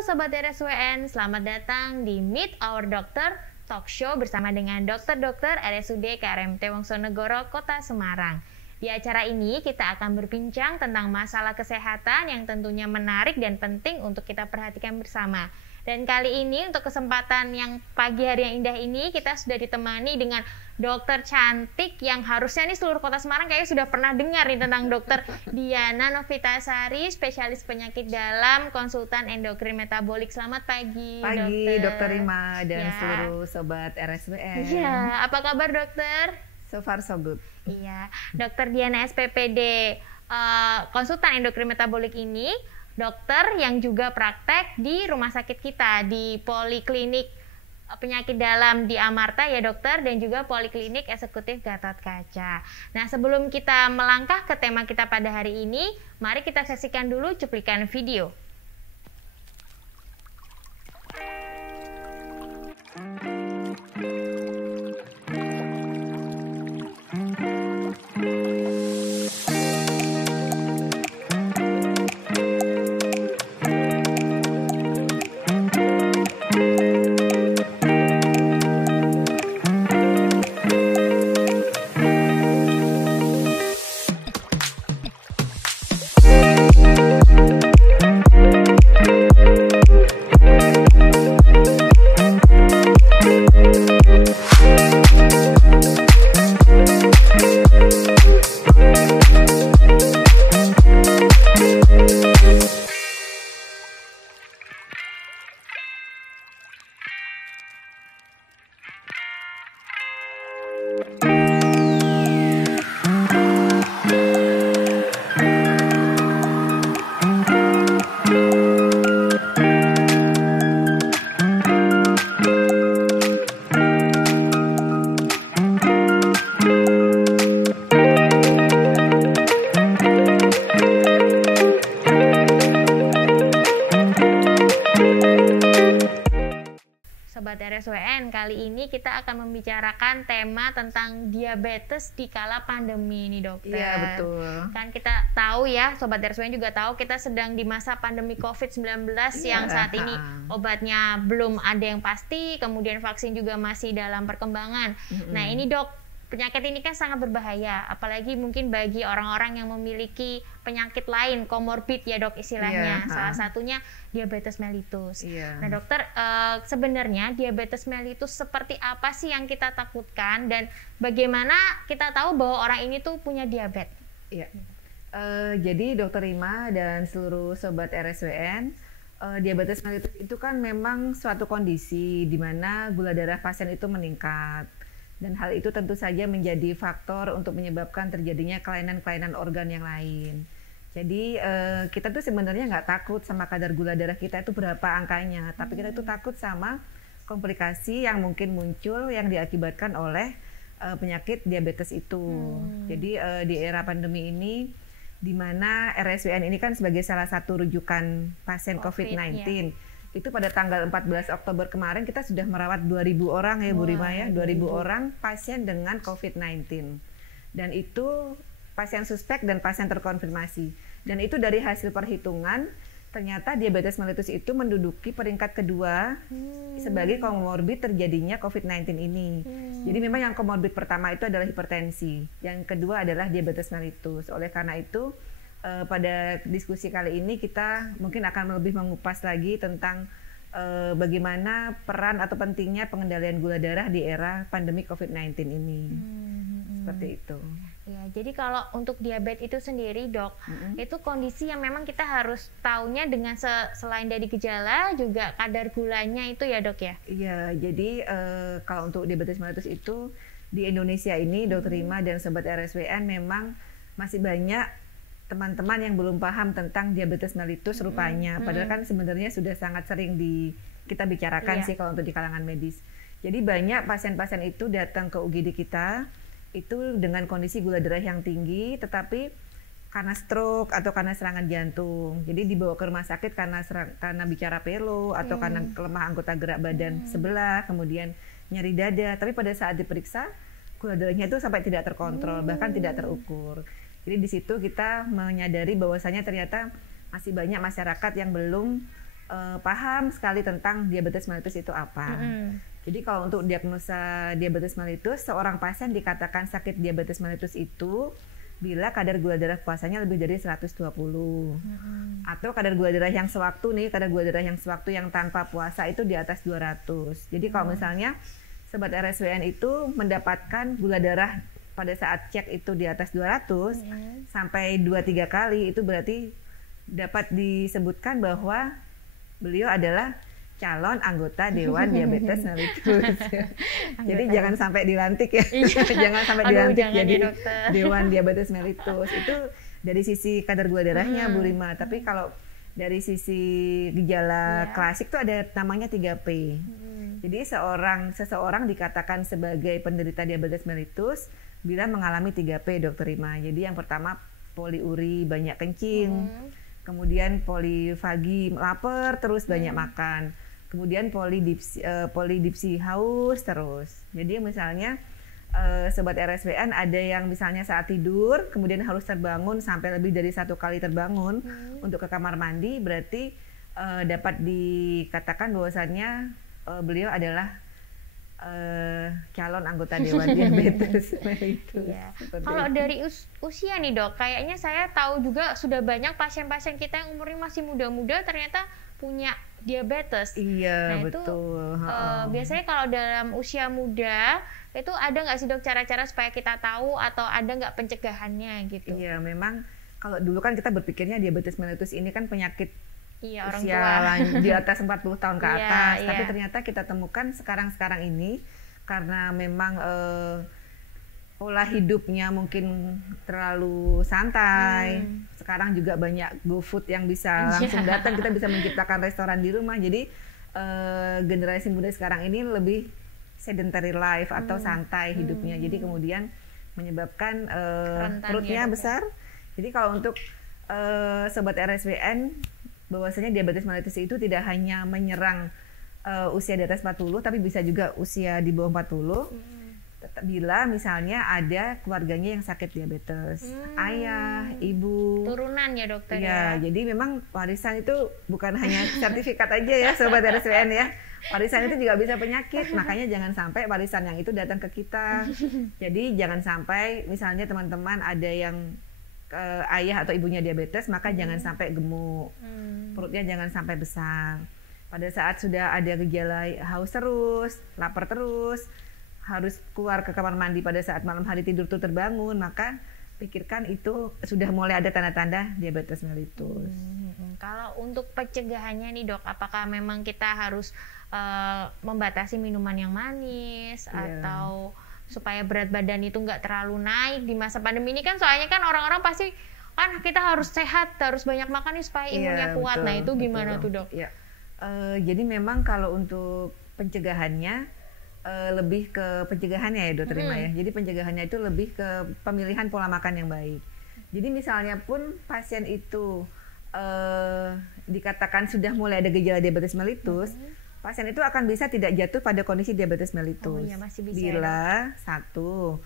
Sobat RSWN, selamat datang di Meet Our Doctor Talk Show bersama dengan dokter-dokter RSUD KRMT Wongsonegoro, Kota Semarang. Di acara ini kita akan berbincang tentang masalah kesehatan yang tentunya menarik dan penting untuk kita perhatikan bersama. Dan kali ini untuk kesempatan yang pagi hari yang indah ini kita sudah ditemani dengan dokter cantik yang harusnya nih seluruh Kota Semarang kayaknya sudah pernah dengar nih tentang dokter Diana Novitasari, spesialis penyakit dalam, konsultan endokrin metabolik. Selamat pagi, Dokter Rima dan seluruh sobat RSWN. Iya, apa kabar dokter? So far so good. Iya, dokter Diana SPPD, konsultan endokrin metabolik ini dokter yang juga praktek di rumah sakit kita di Poliklinik Penyakit Dalam di Amarta ya dokter, dan juga Poliklinik Eksekutif Gatot Kaca. Nah, sebelum kita melangkah ke tema kita pada hari ini, mari kita saksikan dulu cuplikan video. RSWN, kali ini kita akan membicarakan tema tentang diabetes di kala pandemi ini dokter. Iya betul. Kan kita tahu ya, Sobat RSWN juga tahu kita sedang di masa pandemi COVID-19 yang saat ini obatnya belum ada yang pasti, kemudian vaksin juga masih dalam perkembangan. Nah ini dok, penyakit ini kan sangat berbahaya, apalagi mungkin bagi orang-orang yang memiliki penyakit lain, komorbid ya dok istilahnya. Salah satunya diabetes mellitus. Nah dokter, sebenarnya diabetes mellitus seperti apa sih yang kita takutkan dan bagaimana kita tahu bahwa orang ini tuh punya diabetes? Jadi dokter Rima dan seluruh sobat RSWN, diabetes mellitus itu kan memang suatu kondisi di mana gula darah pasien itu meningkat. Dan hal itu tentu saja menjadi faktor untuk menyebabkan terjadinya kelainan-kelainan organ yang lain. Jadi kita tuh sebenarnya nggak takut sama kadar gula darah kita itu berapa angkanya, tapi kita tuh takut sama komplikasi yang mungkin muncul yang diakibatkan oleh penyakit diabetes itu. Jadi di era pandemi ini, di mana RSWN ini kan sebagai salah satu rujukan pasien COVID-19, itu pada tanggal 14 Oktober kemarin kita sudah merawat 2.000 orang ya Bu Rima ya, 2.000 orang pasien dengan COVID-19. Dan itu pasien suspek dan pasien terkonfirmasi. Dan itu dari hasil perhitungan, ternyata diabetes mellitus itu menduduki peringkat kedua sebagai komorbid terjadinya COVID-19 ini. Jadi memang yang komorbid pertama itu adalah hipertensi, yang kedua adalah diabetes mellitus. Oleh karena itu, pada diskusi kali ini kita mungkin akan lebih mengupas lagi tentang bagaimana peran atau pentingnya pengendalian gula darah di era pandemi COVID-19 ini. Seperti itu. Ya, jadi kalau untuk diabetes itu sendiri dok, itu kondisi yang memang kita harus taunya dengan selain dari gejala juga kadar gulanya itu ya dok ya? Iya, jadi kalau untuk diabetes mellitus itu di Indonesia ini dokter Rima dan sobat RSWN memang masih banyak teman-teman yang belum paham tentang diabetes mellitus rupanya. Padahal kan sebenarnya sudah sangat sering kita bicarakan sih kalau untuk di kalangan medis. Jadi banyak pasien-pasien itu datang ke UGD kita itu dengan kondisi gula darah yang tinggi, tetapi karena stroke atau karena serangan jantung. Jadi dibawa ke rumah sakit karena bicara pelo atau karena lemah anggota gerak badan sebelah, kemudian nyeri dada. Tapi pada saat diperiksa gula darahnya itu sampai tidak terkontrol, bahkan tidak terukur. Jadi di situ kita menyadari bahwasanya ternyata masih banyak masyarakat yang belum paham sekali tentang diabetes mellitus itu apa. Jadi kalau untuk diagnosa diabetes mellitus, seorang pasien dikatakan sakit diabetes mellitus itu bila kadar gula darah puasanya lebih dari 120. Atau kadar gula darah yang sewaktu yang tanpa puasa itu di atas 200. Jadi kalau misalnya sobat RSWN itu mendapatkan gula darah pada saat cek itu di atas 200 sampai 2-3 kali, itu berarti dapat disebutkan bahwa beliau adalah calon anggota Dewan Diabetes Mellitus. Jadi jangan sampai dilantik ya. Jangan sampai dilantik jadi Dewan Diabetes Mellitus. Itu dari sisi kadar gula darahnya Bu Rima. Tapi kalau dari sisi gejala klasik itu ada namanya 3P. Jadi seseorang dikatakan sebagai penderita diabetes mellitus bila mengalami 3P, Dokter Rima. Jadi yang pertama poliuri, banyak kencing. Kemudian polifagi, lapar terus banyak makan. Kemudian polidipsi, haus terus. Jadi misalnya sobat RSWN ada yang misalnya saat tidur kemudian harus terbangun sampai lebih dari 1 kali terbangun untuk ke kamar mandi, berarti dapat dikatakan bahwasannya beliau adalah calon anggota Dewan Diabetes Mellitus. Kalau dari usia nih Dok, kayaknya saya tahu juga sudah banyak pasien-pasien kita yang umurnya masih muda-muda ternyata punya diabetes. Iya, betul. Biasanya kalau dalam usia muda itu ada nggak sih Dok cara-cara supaya kita tahu atau ada nggak pencegahannya gitu? Iya, memang kalau dulu kan kita berpikirnya diabetes mellitus ini kan penyakit orang usia tua di atas 40 tahun ke atas. Tapi ternyata kita temukan sekarang ini karena memang pola hidupnya mungkin terlalu santai. Sekarang juga banyak GoFood yang bisa langsung datang, kita bisa menciptakan restoran di rumah. Jadi generasi muda sekarang ini lebih sedentary life atau santai hidupnya. Jadi kemudian menyebabkan perutnya besar. Jadi kalau untuk sobat RSWN, bahwasanya diabetes mellitus itu tidak hanya menyerang usia di atas 40, tapi bisa juga usia di bawah 40. Bila misalnya ada keluarganya yang sakit diabetes, ayah, ibu, turunan ya dokter ya. Jadi memang warisan itu bukan hanya sertifikat aja ya sobat RSWN ya. Warisan itu juga bisa penyakit, makanya jangan sampai warisan yang itu datang ke kita. Jadi jangan sampai misalnya teman-teman ada yang ayah atau ibunya diabetes, maka jangan sampai gemuk, perutnya jangan sampai besar. Pada saat sudah ada gejala haus terus, lapar terus, harus keluar ke kamar mandi pada saat malam hari tidur tuh terbangun, maka pikirkan itu sudah mulai ada tanda-tanda diabetes mellitus. Kalau untuk pencegahannya nih Dok, apakah memang kita harus membatasi minuman yang manis atau supaya berat badan itu nggak terlalu naik di masa pandemi ini kan? Soalnya kan orang-orang pasti kan kita harus sehat, harus banyak makan nih supaya imunnya kuat. Betul, nah itu gimana tuh Dok? Jadi memang kalau untuk pencegahannya lebih ke pencegahannya ya Dokter Rima ya. Jadi pencegahannya itu lebih ke pemilihan pola makan yang baik. Jadi misalnya pun pasien itu dikatakan sudah mulai ada gejala diabetes mellitus, pasien itu akan bisa tidak jatuh pada kondisi diabetes mellitus bila satu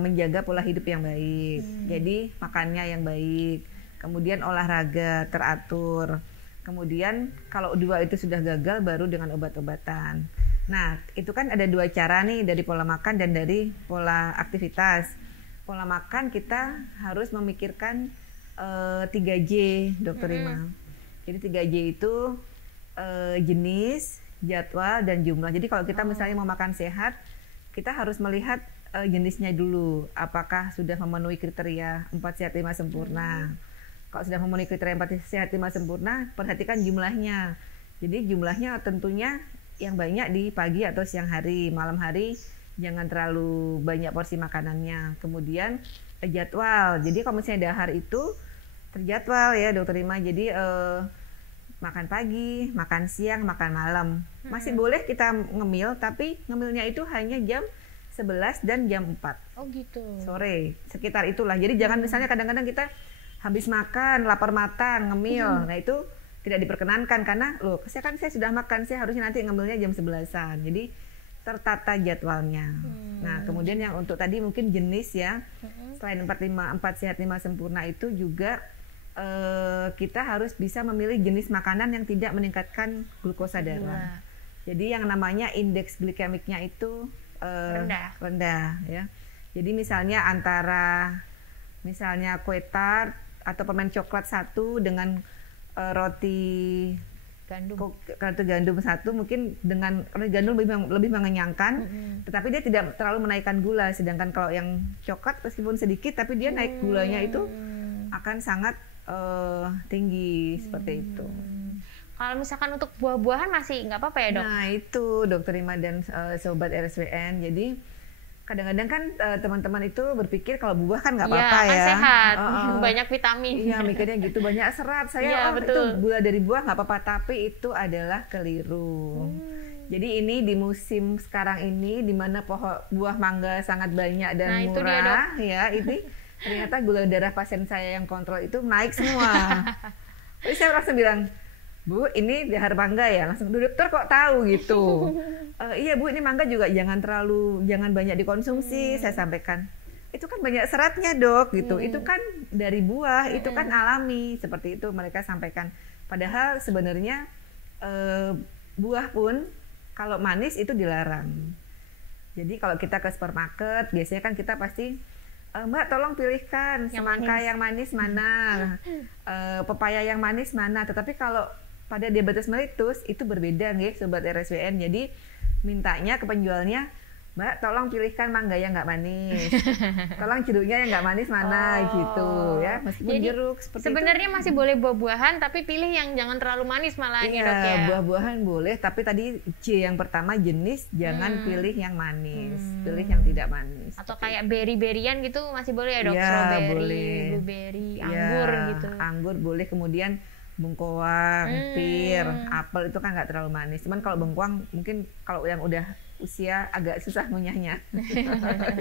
menjaga pola hidup yang baik, jadi makannya yang baik, kemudian olahraga teratur, kemudian kalau 2 itu sudah gagal baru dengan obat-obatan. Nah itu kan ada 2 cara nih, dari pola makan dan dari pola aktivitas. Pola makan kita harus memikirkan 3J Dokter Rima. Jadi 3J itu jenis, jadwal, dan jumlah. Jadi kalau kita misalnya mau makan sehat, kita harus melihat jenisnya dulu. Apakah sudah memenuhi kriteria 4 sehat 5 sempurna. Kalau sudah memenuhi kriteria 4 sehat 5 sempurna, perhatikan jumlahnya. Jadi jumlahnya tentunya yang banyak di pagi atau siang hari. Malam hari jangan terlalu banyak porsi makanannya. Kemudian jadwal. Jadi kalau misalnya dahar itu terjadwal ya Dokter Rima. Jadi makan pagi, makan siang, makan malam. Masih boleh kita ngemil, tapi ngemilnya itu hanya jam 11 dan jam 4. Oh gitu. Sore, sekitar itulah. Jadi jangan misalnya kadang-kadang kita habis makan, lapar mata, ngemil. Nah itu tidak diperkenankan karena loh, saya sudah makan, saya harusnya nanti ngemilnya jam 11-an. Jadi tertata jadwalnya. Nah, kemudian yang untuk tadi mungkin jenis ya. Selain 4 sehat 5 sempurna itu juga kita harus bisa memilih jenis makanan yang tidak meningkatkan glukosa darah. Jadi yang namanya indeks glikemiknya itu rendah ya. Jadi misalnya misalnya kue tart atau permen coklat satu dengan roti gandum satu, mungkin dengan roti gandum lebih mengenyangkan, tetapi dia tidak terlalu menaikkan gula. Sedangkan kalau yang coklat meskipun sedikit, tapi dia naik gulanya itu akan sangat tinggi seperti itu. Kalau misalkan untuk buah-buahan masih nggak apa-apa ya dok? Nah itu Dokter Rima dan Sobat RSWN, jadi kadang-kadang kan teman-teman itu berpikir kalau buah kan nggak apa-apa kan ya, sehat, banyak vitamin. Iya mikirnya gitu, banyak serat. Saya itu gula dari buah nggak apa-apa, tapi itu adalah keliru. Jadi ini di musim sekarang ini di mana buah mangga sangat banyak dan murah, ya ini ternyata gula darah pasien saya yang kontrol itu naik semua. Jadi saya langsung bilang, Bu, ini dahar mangga ya? Langsung, dokter kok tahu gitu? Iya Bu, ini mangga juga jangan banyak dikonsumsi. Saya sampaikan, itu kan banyak seratnya dok gitu. Itu kan dari buah, itu kan alami. Seperti itu mereka sampaikan. Padahal sebenarnya buah pun kalau manis itu dilarang. Jadi kalau kita ke supermarket, biasanya kan kita pasti, Mbak tolong pilihkan semangka yang manis mana, pepaya yang manis mana. Tetapi kalau pada diabetes mellitus itu berbeda nih Sobat RSWN. Jadi mintanya ke penjualnya, Mbak tolong pilihkan mangga yang nggak manis, tolong jeruknya yang nggak manis mana gitu ya. Meskipun jadi, jeruk sebenarnya masih boleh buah-buahan, tapi pilih yang jangan terlalu manis malah nih dok ya. Buah-buahan boleh, tapi tadi C yang pertama jenis, jangan pilih yang manis, pilih yang tidak manis. Atau kayak berry-berryan gitu masih boleh ya dok? Strawberry, blueberry, anggur gitu. Anggur boleh, kemudian bengkoang, pir, apel itu kan nggak terlalu manis. Cuman kalau bengkoang mungkin kalau yang udah usia agak susah ngunyahnya.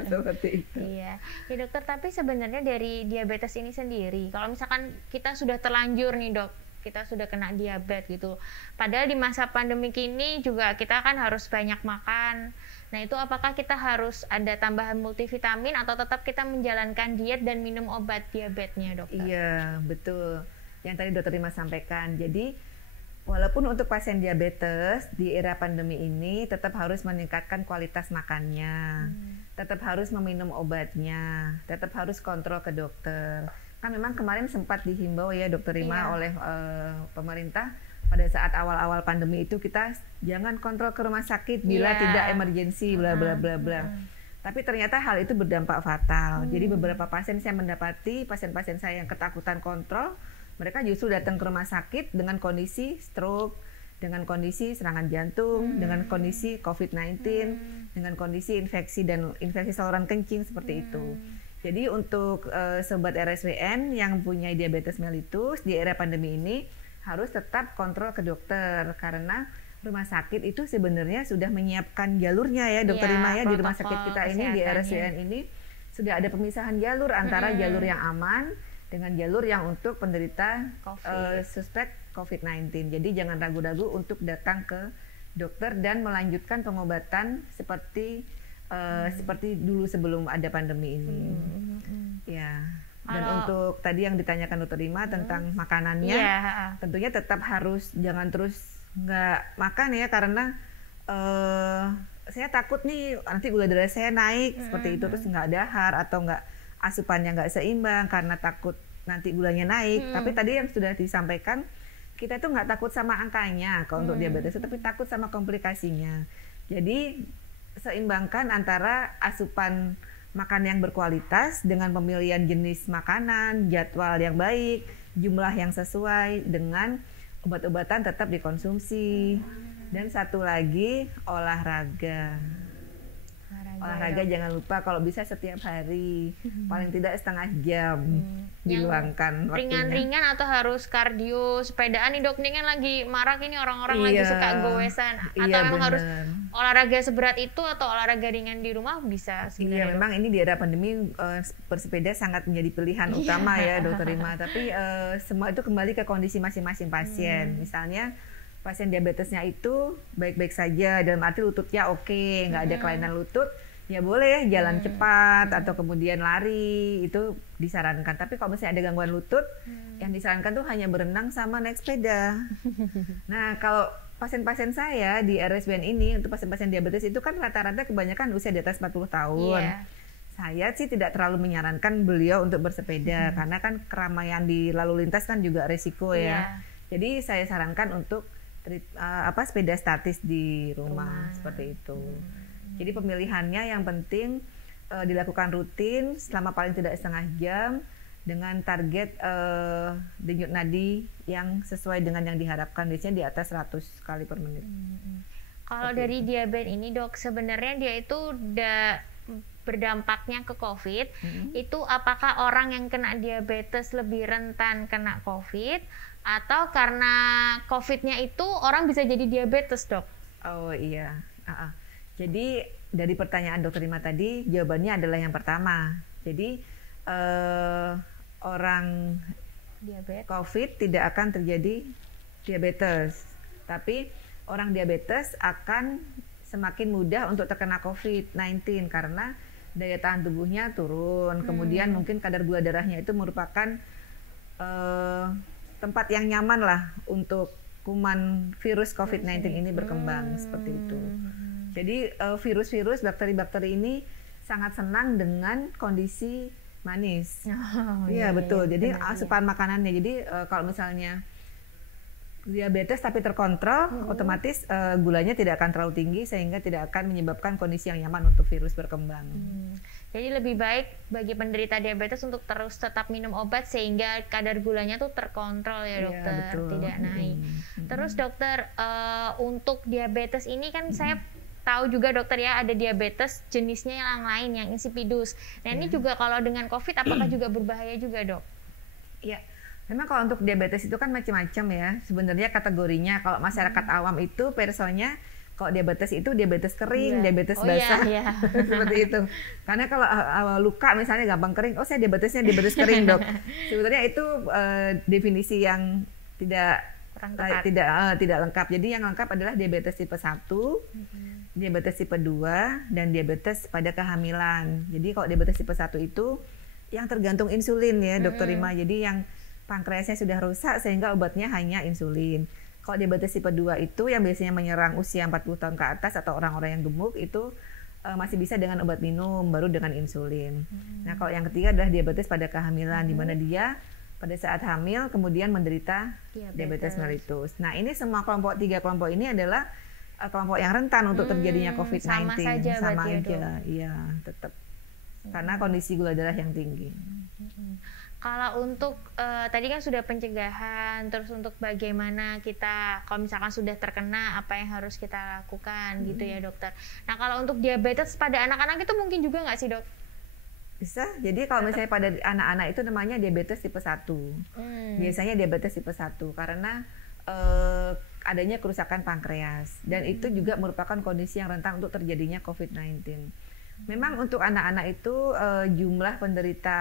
Seperti itu. Iya, ya dokter. Tapi sebenarnya dari diabetes ini sendiri, kalau misalkan kita sudah terlanjur nih dok, kita sudah kena diabetes gitu. Padahal di masa pandemi ini juga kita kan harus banyak makan. Nah itu apakah kita harus ada tambahan multivitamin atau tetap kita menjalankan diet dan minum obat diabetesnya dokter? Iya betul. Yang tadi Dokter Rima sampaikan. Jadi walaupun untuk pasien diabetes di era pandemi ini tetap harus meningkatkan kualitas makannya, tetap harus meminum obatnya, tetap harus kontrol ke dokter. Kan memang kemarin sempat dihimbau ya Dokter Rima oleh pemerintah pada saat awal-awal pandemi itu kita jangan kontrol ke rumah sakit bila tidak emergensi bla bla bla bla. Tapi ternyata hal itu berdampak fatal. Jadi beberapa pasien saya mendapati, pasien-pasien saya yang ketakutan kontrol, mereka justru datang ke rumah sakit dengan kondisi stroke, dengan kondisi serangan jantung, dengan kondisi COVID-19, dengan kondisi infeksi saluran kencing seperti itu. Jadi untuk Sobat RSWN yang punya diabetes mellitus di era pandemi ini harus tetap kontrol ke dokter, karena rumah sakit itu sebenarnya sudah menyiapkan jalurnya ya Dokter Rima ya. Di rumah sakit kita ini di RSWN ini sudah ada pemisahan jalur antara jalur yang aman dengan jalur yang untuk penderita suspek COVID-19. Jadi jangan ragu-ragu untuk datang ke dokter dan melanjutkan pengobatan seperti dulu sebelum ada pandemi ini. Ya. Dan untuk tadi yang ditanyakan Dokter Rima tentang makanannya, tentunya tetap harus jangan terus nggak makan ya, karena saya takut nih nanti gula darah saya naik seperti itu, terus nggak dahar atau nggak asupannya nggak seimbang karena takut nanti gulanya naik. Tapi tadi yang sudah disampaikan, kita itu nggak takut sama angkanya kalau untuk diabetes, tapi takut sama komplikasinya. Jadi seimbangkan antara asupan makan yang berkualitas dengan pemilihan jenis makanan, jadwal yang baik, jumlah yang sesuai, dengan obat-obatan tetap dikonsumsi. Dan satu lagi, olahraga. Olahraga jangan lupa, kalau bisa setiap hari, paling tidak setengah jam diluangkan waktunya. Ringan-ringan atau harus kardio, sepedaan nih dok, ini kan lagi marak ini orang-orang lagi suka goesan. Atau memang harus olahraga seberat itu atau olahraga ringan di rumah bisa sih. Iya, memang ini di era pandemi bersepeda sangat menjadi pilihan utama ya Dokter Rima. Tapi semua itu kembali ke kondisi masing-masing pasien. Misalnya pasien diabetesnya itu baik-baik saja, dalam arti lututnya oke, nggak ada kelainan lutut, ya boleh jalan cepat atau kemudian lari itu disarankan. Tapi kalau misalnya ada gangguan lutut, yang disarankan tuh hanya berenang sama naik sepeda. Nah, kalau pasien-pasien saya di RSBN ini untuk pasien-pasien diabetes itu kan rata-rata kebanyakan usia di atas 40 tahun. Iya. Saya sih tidak terlalu menyarankan beliau untuk bersepeda karena kan keramaian di lalu lintas kan juga resiko ya. Jadi saya sarankan untuk sepeda statis di rumah seperti itu. Jadi pemilihannya yang penting dilakukan rutin selama paling tidak setengah jam dengan target denyut nadi yang sesuai dengan yang diharapkan, biasanya di atas 100 kali per menit. Kalau dari diabetes ini dok, sebenarnya dia itu berdampaknya ke COVID, itu apakah orang yang kena diabetes lebih rentan kena COVID atau karena COVID-nya itu orang bisa jadi diabetes dok? Oh iya. Jadi dari pertanyaan Dokter Rima tadi jawabannya adalah yang pertama. Jadi orang diabetes COVID tidak akan terjadi diabetes, tapi orang diabetes akan semakin mudah untuk terkena COVID-19 karena daya tahan tubuhnya turun. Kemudian mungkin kadar gula darahnya itu merupakan tempat yang nyaman lah untuk kuman virus COVID-19 ini berkembang seperti itu. Jadi virus-virus, bakteri-bakteri ini sangat senang dengan kondisi manis. Iya betul. Jadi asupan makanannya. Jadi kalau misalnya diabetes tapi terkontrol, otomatis gulanya tidak akan terlalu tinggi sehingga tidak akan menyebabkan kondisi yang nyaman untuk virus berkembang. Jadi lebih baik bagi penderita diabetes untuk terus tetap minum obat sehingga kadar gulanya tuh terkontrol ya dokter, tidak naik. Terus dokter, untuk diabetes ini kan saya tahu juga dokter ya ada diabetes jenisnya yang lain yang insipidus. Nah ini juga kalau dengan COVID apakah juga berbahaya juga dok? Iya. Memang kalau untuk diabetes itu kan macam-macam ya. Sebenarnya kategorinya kalau masyarakat awam itu personya kalau diabetes itu diabetes kering, diabetes basah, seperti itu. Karena kalau luka misalnya gampang kering, oh saya diabetesnya diabetes kering dok. Sebenarnya itu definisi yang tidak lengkap. Jadi yang lengkap adalah diabetes tipe 1, diabetes tipe 2, dan diabetes pada kehamilan. Jadi kalau diabetes tipe 1 itu yang tergantung insulin ya dokter Rima. Jadi yang pankreasnya sudah rusak sehingga obatnya hanya insulin. Kalau diabetes tipe 2 itu yang biasanya menyerang usia 40 tahun ke atas atau orang-orang yang gemuk itu masih bisa dengan obat minum baru dengan insulin. Nah, kalau yang ketiga adalah diabetes pada kehamilan di mana dia pada saat hamil kemudian menderita diabetes mellitus. Nah, ini semua tiga kelompok ini adalah kelompok yang rentan untuk terjadinya COVID-19. Sama aja. Iya, tetap. Karena kondisi gula darah yang tinggi. Kalau untuk tadi kan sudah pencegahan, terus untuk bagaimana kita kalau misalkan sudah terkena apa yang harus kita lakukan gitu ya dokter. Nah kalau untuk diabetes pada anak-anak itu mungkin juga nggak sih dok? Bisa. Jadi kalau misalnya pada anak-anak itu namanya diabetes tipe 1. Biasanya diabetes tipe 1 karena adanya kerusakan pankreas dan itu juga merupakan kondisi yang rentan untuk terjadinya COVID-19. Memang untuk anak-anak itu jumlah penderita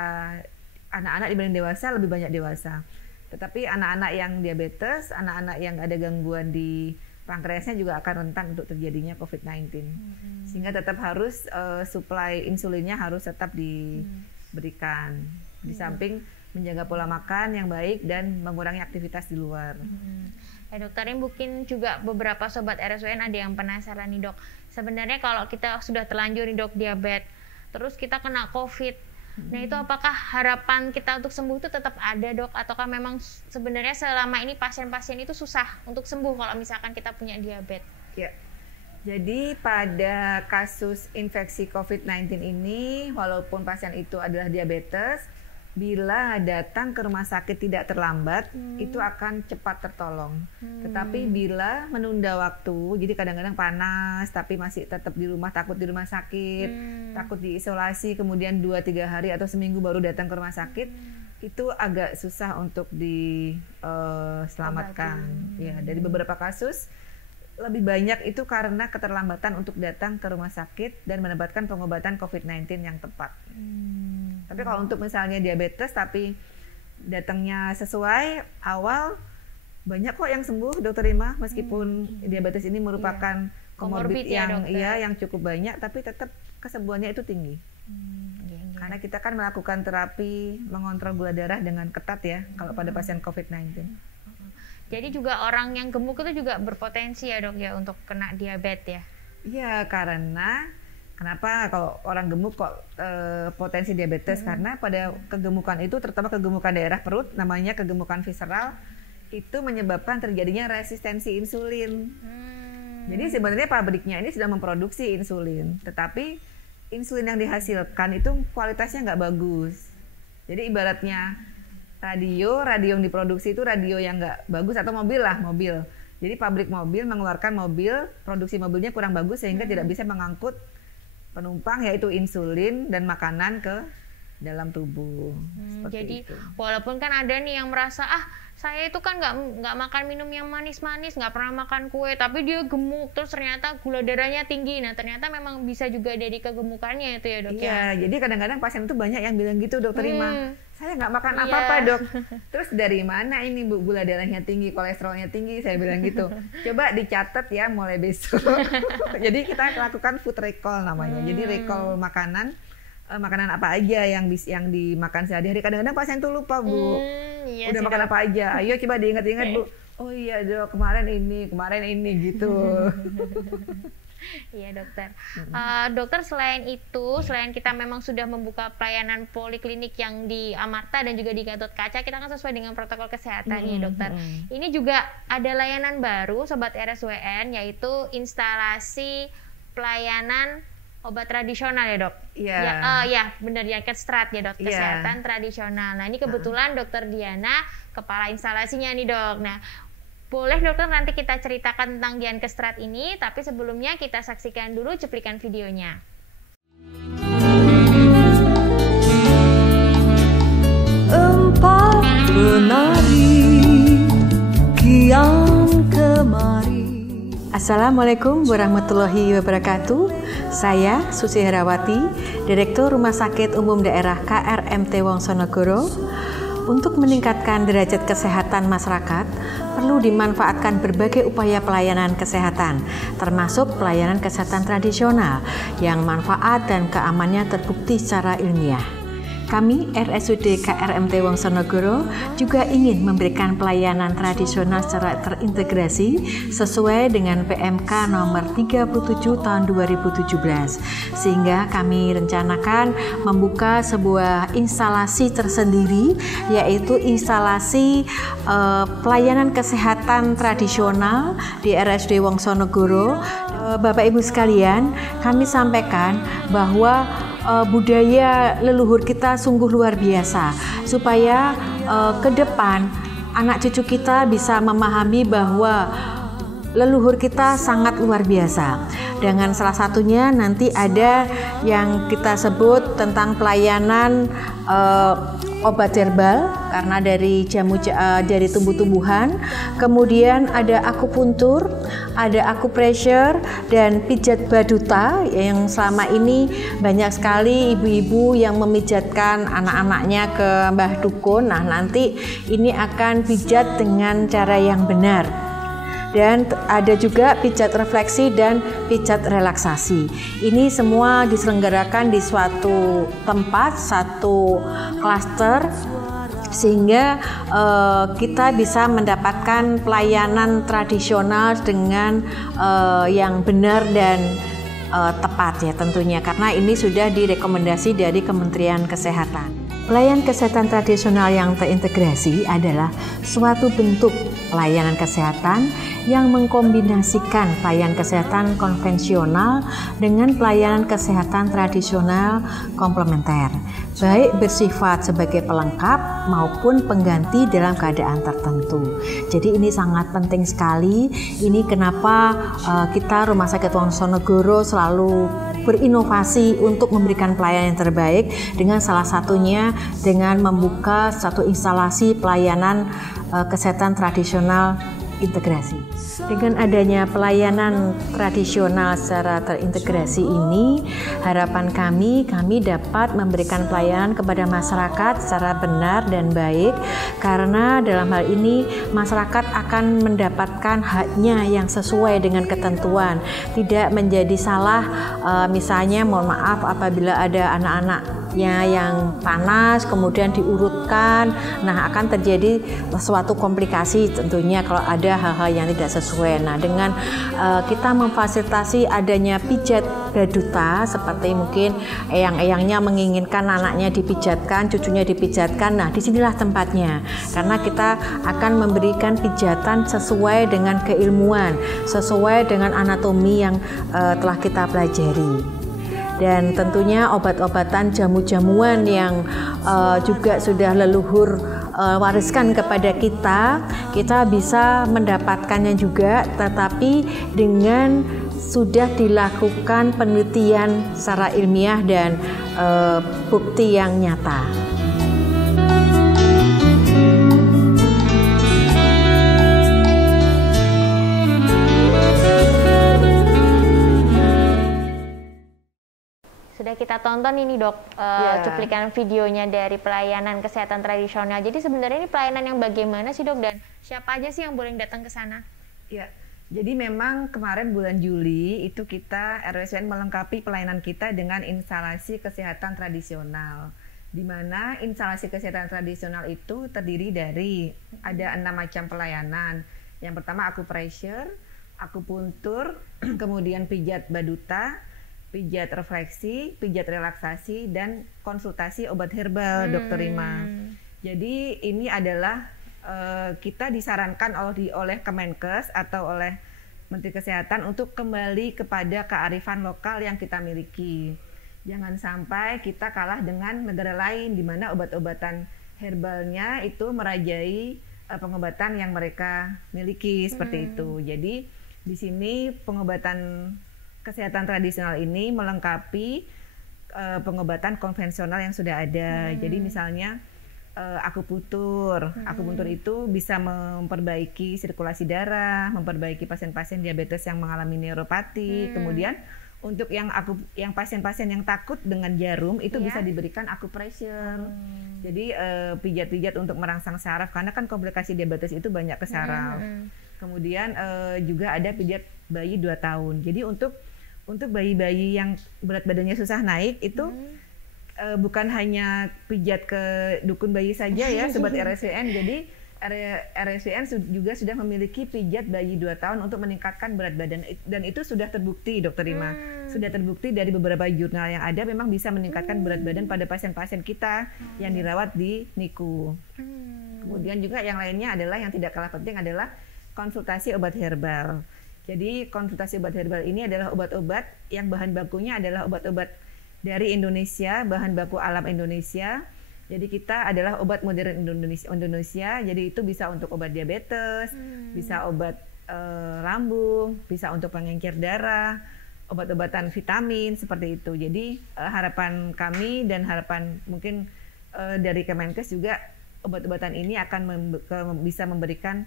anak-anak dibanding dewasa lebih banyak dewasa. Tetapi anak-anak yang diabetes, anak-anak yang ada gangguan di pankreasnya juga akan rentan untuk terjadinya COVID-19. Sehingga tetap harus suplai insulinnya harus tetap diberikan. Di samping menjaga pola makan yang baik dan mengurangi aktivitas di luar. Dokter, ini mungkin juga beberapa sobat RSWN ada yang penasaran nih dok. Sebenarnya kalau kita sudah terlanjur nih dok diabetes, terus kita kena COVID, nah itu apakah harapan kita untuk sembuh itu tetap ada dok? Ataukah memang sebenarnya selama ini pasien-pasien itu susah untuk sembuh kalau misalkan kita punya diabetes? Ya, jadi pada kasus infeksi COVID-19 ini, walaupun pasien itu adalah diabetes, bila datang ke rumah sakit tidak terlambat, itu akan cepat tertolong. Tetapi bila menunda waktu, jadi kadang-kadang panas, tapi masih tetap di rumah, takut di rumah sakit, takut diisolasi, kemudian 2-3 hari atau seminggu baru datang ke rumah sakit, itu agak susah untuk diselamatkan. Ya, dari beberapa kasus, lebih banyak itu karena keterlambatan untuk datang ke rumah sakit dan mendapatkan pengobatan COVID-19 yang tepat. Tapi kalau untuk misalnya diabetes tapi datangnya sesuai awal, banyak kok yang sembuh dokter Rima meskipun diabetes ini merupakan komorbid ya, yang dokter. yang cukup banyak, tapi tetap kesembuhannya itu tinggi. Karena kita kan melakukan terapi mengontrol gula darah dengan ketat ya, kalau pada pasien COVID-19. Jadi juga orang yang gemuk itu juga berpotensi ya dok ya untuk kena diabetes ya? Iya, karena kenapa kalau orang gemuk kok potensi diabetes? Karena pada kegemukan itu, terutama kegemukan daerah perut, namanya kegemukan visceral, itu menyebabkan terjadinya resistensi insulin. Jadi sebenarnya pabriknya ini sudah memproduksi insulin, tetapi insulin yang dihasilkan itu kualitasnya nggak bagus. Jadi ibaratnya radio yang diproduksi itu radio yang nggak bagus, atau mobil. Jadi pabrik mobil mengeluarkan mobil, produksi mobilnya kurang bagus sehingga tidak bisa mengangkut penumpang, yaitu insulin dan makanan ke dalam tubuh. Jadi itu. walaupun kan ada nih yang merasa saya itu kan nggak makan minum yang manis-manis, nggak pernah makan kue, tapi dia gemuk, terus ternyata gula darahnya tinggi. Nah ternyata memang bisa juga dari kegemukannya itu ya dok ya? Iya, jadi kadang-kadang pasien itu banyak yang bilang gitu, dokter Ima, saya nggak makan apa-apa dok. Terus dari mana ini bu gula darahnya tinggi, kolesterolnya tinggi? Saya bilang gitu. Coba dicatat ya mulai besok. Jadi kita lakukan food recall namanya. Jadi recall makanan apa aja yang dimakan sehari-hari. Kadang-kadang pasien tuh lupa bu, udah makan apa aja. Ayo coba diingat-ingat bu. Oh iya dok, kemarin ini gitu. Iya dokter. Dokter selain itu, selain kita memang sudah membuka pelayanan poliklinik yang di Amarta dan juga di Gatot Kaca, kita kan sesuai dengan protokol kesehatan ya dokter. Ini juga ada layanan baru Sobat RSWN, yaitu instalasi pelayanan obat tradisional ya dok? Iya. Ya benar ya, Ketstrat ya dok, kesehatan tradisional. Nah ini kebetulan dokter Diana kepala instalasinya nih dok. Nah boleh dokter nanti kita ceritakan tentang Dian Ketstrat ini, tapi sebelumnya kita saksikan dulu cuplikan videonya. Empat penari kian kemari. Assalamualaikum warahmatullahi wabarakatuh. Saya Susi Herawati, Direktur Rumah Sakit Umum Daerah KRMT Wongsonegoro. Untuk meningkatkan derajat kesehatan masyarakat, perlu dimanfaatkan berbagai upaya pelayanan kesehatan, termasuk pelayanan kesehatan tradisional yang manfaat dan keamanannya terbukti secara ilmiah. Kami RSUD KRMT Wongsonegoro juga ingin memberikan pelayanan tradisional secara terintegrasi sesuai dengan PMK nomor 37 tahun 2017, sehingga kami rencanakan membuka sebuah instalasi tersendiri, yaitu instalasi pelayanan kesehatan tradisional di RSUD Wongsonegoro. Bapak Ibu sekalian, kami sampaikan bahwa budaya leluhur kita sungguh luar biasa, supaya ke depan anak cucu kita bisa memahami bahwa leluhur kita sangat luar biasa. Dengan salah satunya nanti ada yang kita sebut tentang pelayanan obat herbal karena dari dari tumbuh-tumbuhan, kemudian ada akupuntur, ada akupressure dan pijat baduta yang selama ini banyak sekali ibu-ibu yang memijatkan anak-anaknya ke Mbah Dukun. Nah, nanti ini akan pijat dengan cara yang benar. Dan ada juga pijat refleksi dan pijat relaksasi. Ini semua diselenggarakan di suatu tempat, satu klaster, sehingga kita bisa mendapatkan pelayanan tradisional dengan yang benar dan tepat ya tentunya, karena ini sudah direkomendasi dari Kementerian Kesehatan. Pelayanan kesehatan tradisional yang terintegrasi adalah suatu bentuk pelayanan kesehatan yang mengkombinasikan pelayanan kesehatan konvensional dengan pelayanan kesehatan tradisional komplementer, baik bersifat sebagai pelengkap maupun pengganti dalam keadaan tertentu. Jadi ini sangat penting sekali. Ini kenapa kita Rumah Sakit Wongsonegoro selalu berinovasi untuk memberikan pelayanan yang terbaik, dengan salah satunya dengan membuka satu instalasi pelayanan kesehatan tradisional terintegrasi. Dengan adanya pelayanan tradisional secara terintegrasi ini, harapan kami dapat memberikan pelayanan kepada masyarakat secara benar dan baik, karena dalam hal ini masyarakat akan mendapatkan haknya yang sesuai dengan ketentuan, tidak menjadi salah. Misalnya mohon maaf apabila ada anak-anaknya yang panas kemudian diurutkan, nah akan terjadi suatu komplikasi tentunya kalau ada hal-hal yang tidak sesuai. Nah, dengan kita memfasilitasi adanya pijat baduta, seperti mungkin eyang-eyangnya menginginkan anaknya dipijatkan, cucunya dipijatkan, nah disinilah tempatnya, karena kita akan memberikan pijatan sesuai dengan keilmuan, sesuai dengan anatomi yang telah kita pelajari. Dan tentunya obat-obatan jamu-jamuan yang juga sudah leluhur wariskan kepada kita bisa mendapatkannya juga, tetapi dengan sudah dilakukan penelitian secara ilmiah dan bukti yang nyata. Sudah kita tonton ini dok, cuplikan videonya dari pelayanan kesehatan tradisional. Jadi sebenarnya ini pelayanan yang bagaimana sih dok, dan siapa aja sih yang boleh datang ke sana? Ya, jadi memang kemarin bulan Juli itu kita RSWN melengkapi pelayanan kita dengan instalasi kesehatan tradisional, di mana instalasi kesehatan tradisional itu terdiri dari ada 6 macam pelayanan. Yang pertama akupressure, akupuntur, kemudian pijat baduta, pijat refleksi, pijat relaksasi, dan konsultasi obat herbal, Dr. Rima. Jadi ini adalah kita disarankan oleh Kemenkes atau oleh Menteri Kesehatan untuk kembali kepada kearifan lokal yang kita miliki. Jangan sampai kita kalah dengan negara lain di mana obat-obatan herbalnya itu merajai pengobatan yang mereka miliki seperti itu. Jadi di sini pengobatan kesehatan tradisional ini melengkapi pengobatan konvensional yang sudah ada. Jadi misalnya akupuntur. Akupuntur itu bisa memperbaiki sirkulasi darah, memperbaiki pasien-pasien diabetes yang mengalami neuropati. Kemudian untuk yang pasien-pasien yang takut dengan jarum itu bisa diberikan akupressure. Jadi pijat-pijat untuk merangsang saraf, karena kan komplikasi diabetes itu banyak ke saraf. Kemudian juga ada pijat bayi 2 tahun. Jadi untuk bayi-bayi yang berat badannya susah naik itu bukan hanya pijat ke dukun bayi saja ya Sobat RSWN. Jadi RSWN juga sudah memiliki pijat bayi 2 tahun untuk meningkatkan berat badan, dan itu sudah terbukti Dr. Rima. Sudah terbukti dari beberapa jurnal yang ada memang bisa meningkatkan berat badan pada pasien-pasien kita yang dirawat di NICU. Kemudian juga yang lainnya adalah yang tidak kalah penting adalah konsultasi obat herbal. Jadi konsultasi obat herbal ini adalah obat-obat yang bahan bakunya adalah obat-obat dari Indonesia, bahan baku alam Indonesia. Jadi kita adalah obat modern Indonesia. Jadi itu bisa untuk obat diabetes, bisa obat lambung, bisa untuk pengengker darah, obat-obatan vitamin seperti itu. Jadi harapan kami dan harapan mungkin dari Kemenkes juga obat-obatan ini akan bisa memberikan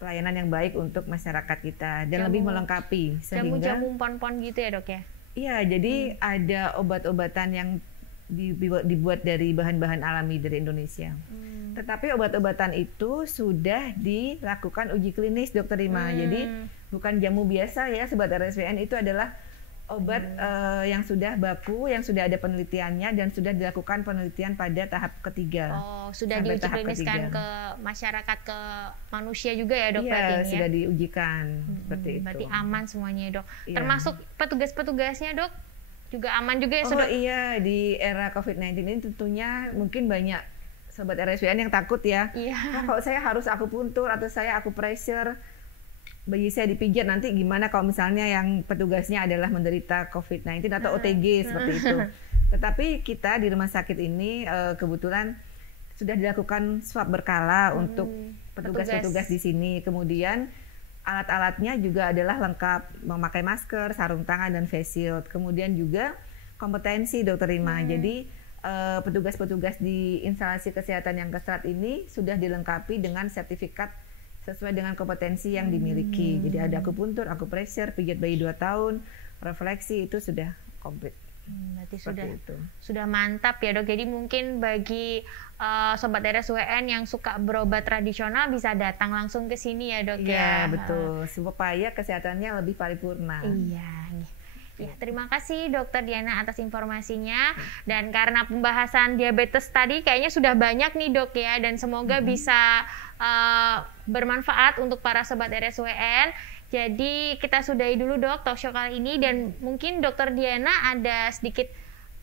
pelayanan yang baik untuk masyarakat kita dan lebih melengkapi, sehingga jamu-jamu pon-pon gitu ya dok ya? Iya, jadi ada obat-obatan yang dibuat dari bahan-bahan alami dari Indonesia. Tetapi obat-obatan itu sudah dilakukan uji klinis, Dr. Rima. Jadi bukan jamu biasa ya, Sobat RSWN, itu adalah obat yang sudah baku, yang sudah ada penelitiannya dan sudah dilakukan penelitian pada tahap ketiga. Oh, sudah diuji kliniskan ke masyarakat, ke manusia juga ya dok? Iya, sudah diujikan seperti itu. Berarti aman semuanya dok. Iya. Termasuk petugas-petugasnya dok? Juga aman juga ya? Oh iya, di era COVID-19 ini tentunya mungkin banyak Sobat RSWN yang takut ya. Iya. Nah, kalau saya harus akupuntur atau saya akupressure, bayi saya dipijat, nanti gimana kalau misalnya yang petugasnya adalah menderita COVID-19 atau OTG seperti itu. Tetapi kita di rumah sakit ini kebetulan sudah dilakukan swab berkala untuk petugas-petugas di sini. Kemudian alat-alatnya juga adalah lengkap, memakai masker, sarung tangan, dan face shield. Kemudian juga kompetensi Dr. Rima. Jadi petugas-petugas di instalasi kesehatan yang keserat ini sudah dilengkapi dengan sertifikat sesuai dengan kompetensi yang dimiliki. Jadi ada akupuntur, akupressure, pijat bayi 2 tahun, refleksi, itu sudah komplit. Berarti Seperti itu. sudah mantap ya dok. Jadi mungkin bagi sobat RSWN yang suka berobat tradisional bisa datang langsung ke sini ya dok ya. Iya betul, supaya kesehatannya lebih paripurna. Iya. Ya, terima kasih Dokter Diana atas informasinya. Dan karena pembahasan diabetes tadi kayaknya sudah banyak nih dok ya, dan semoga bisa bermanfaat untuk para sobat RSWN. Jadi kita sudahi dulu dok talk show kali ini, dan mungkin Dokter Diana ada sedikit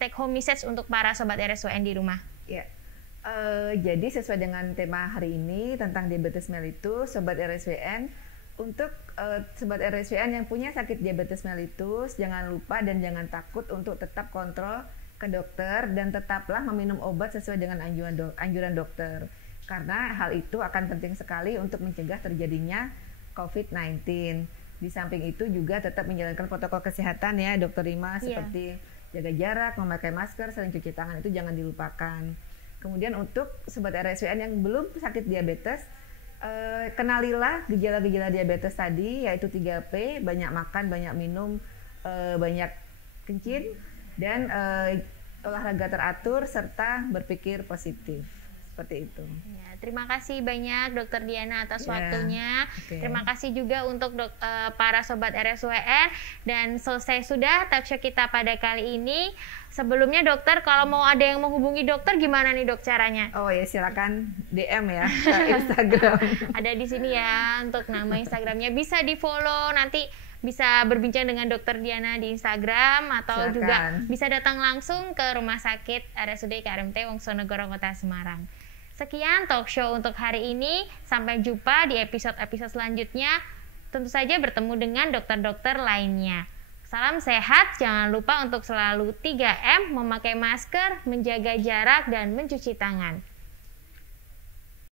take home message untuk para sobat RSWN di rumah. Ya. Jadi sesuai dengan tema hari ini tentang diabetes mellitus, sobat RSWN, untuk sobat RSWN yang punya sakit diabetes mellitus, jangan lupa dan jangan takut untuk tetap kontrol ke dokter dan tetaplah meminum obat sesuai dengan anjuran dokter. Karena hal itu akan penting sekali untuk mencegah terjadinya COVID-19. Di samping itu juga tetap menjalankan protokol kesehatan ya Dokter Rima, seperti jaga jarak, memakai masker, sering cuci tangan, itu jangan dilupakan. Kemudian untuk sobat RSWN yang belum sakit diabetes, kenalilah gejala-gejala diabetes tadi, yaitu 3P, banyak makan, banyak minum, banyak kencing, dan olahraga teratur, serta berpikir positif. Seperti itu. Ya, terima kasih banyak Dokter Diana atas waktunya. Terima kasih juga untuk para sobat RSWN, dan selesai sudah talk show kita pada kali ini. Sebelumnya dokter, kalau mau ada yang menghubungi dokter gimana nih dok caranya? Oh ya, silakan DM ya ke Instagram. Ada di sini ya untuk nama Instagramnya, bisa di follow, nanti bisa berbincang dengan Dokter Diana di Instagram, atau silakan juga bisa datang langsung ke Rumah Sakit RSUD KRMT Wongsonegoro Kota Semarang. Sekian talk show untuk hari ini, sampai jumpa di episode-episode selanjutnya, tentu saja bertemu dengan dokter-dokter lainnya. Salam sehat, jangan lupa untuk selalu 3M, memakai masker, menjaga jarak, dan mencuci tangan.